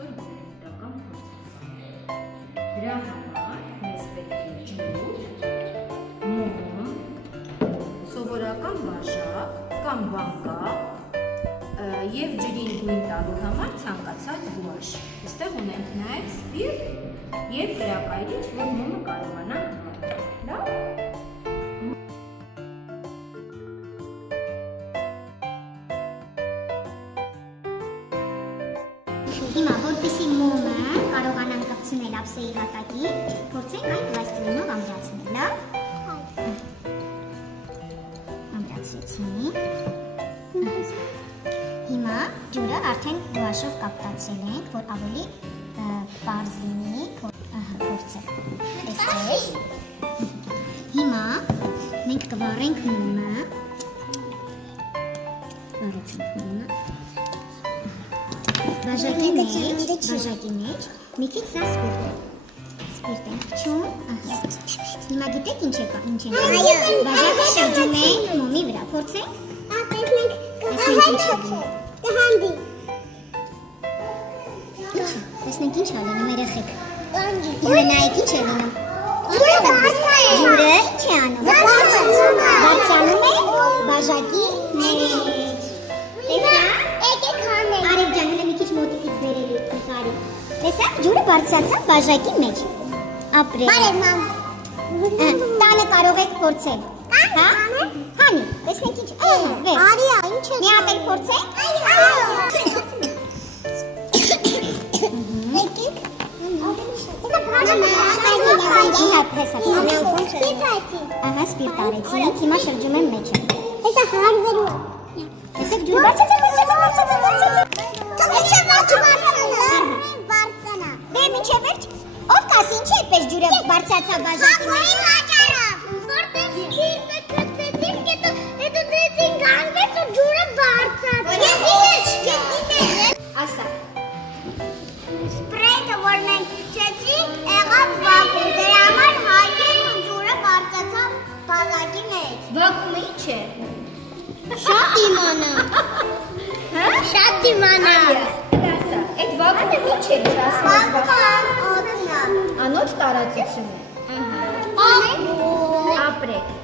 այսօր գիտական փորձ։ Դրա համար մեզ պետք է ջուր, մոմ, սովորական բաժակ կամ բանկակ եւ ջրին գույն տալու համար ցանկացած գուաշ։ Այստեղ ունենք նաեւ սպիրտ եւ կրակայիչ, որ մոմը կարողանանք վառել։ Լավ։ Հիմա որպեսզի մոմը կարողանանք կպցնել ափսեի հատակի, փորձենք այն պլաստիլինով ամրացնել, լավ։ Ամրացրեցինք։ Հիմա ջուրը արդեն գուաշով կապտացրել ենք, որ ավելի պարզ լինի փորձը։ Այսպես։ Հիմա մենք կվառենք մոմը։ Վառեցինք մոմը։ Բաժակի մեջ մի քիչ սա սպիրտ ենք փչում, հիմա գիտեք ինչ ենք բաժակը շրջում ենք մոմի վրա, փորձենք, տեսնենք ինչ ալինում երեխեք, հիմա նայեք ինչ է լինում, ջուրը ինչ է անում, բարձանում է բաժակի մեջ, Արև ջան, հենց մի քիչ մոտիկից վերելի նկարի։ Տեսա՞ք, ջուրը բարձրացավ բաժակի մեջ։ Ապրել։ Բարև մամ։ Տանը կարող եք փորձել։ Հա? Հանի, տեսնենք ինչ։ Վեր։ Արիա, ինչ է։ Մի հատ էլ փորձենք։ Եկեք։ Ահա սպիրտ արեցինք, հիմա շրջում եմ մեջը։ Հեսա հարվելու է։ Տեսեք ջուրը բարձրացավ։ Դե մինչև վերջ, ով կասի ինչ է այդպես ջուրը բարձրացավ բաժակի մեջ։ Որտեղ քիզը կծեցին, հետո դեցին գանգեց ու ջուրը բարձրացավ։ Ես գիտեմ։ Ասա։ Սպրեյը որ մենք փչեցինք, եղավ վակուում, դրա համար հայտնեց ու ջուրը բարձրացավ բաժակի մեջ։ Վակուումը ինչ է։ Շատ իմանա։ Հա? Շատ դիմանա։ Այդ վակումը ինչ է դուր ասում ես Վակում անոց տարածություն է։ Ապրեք։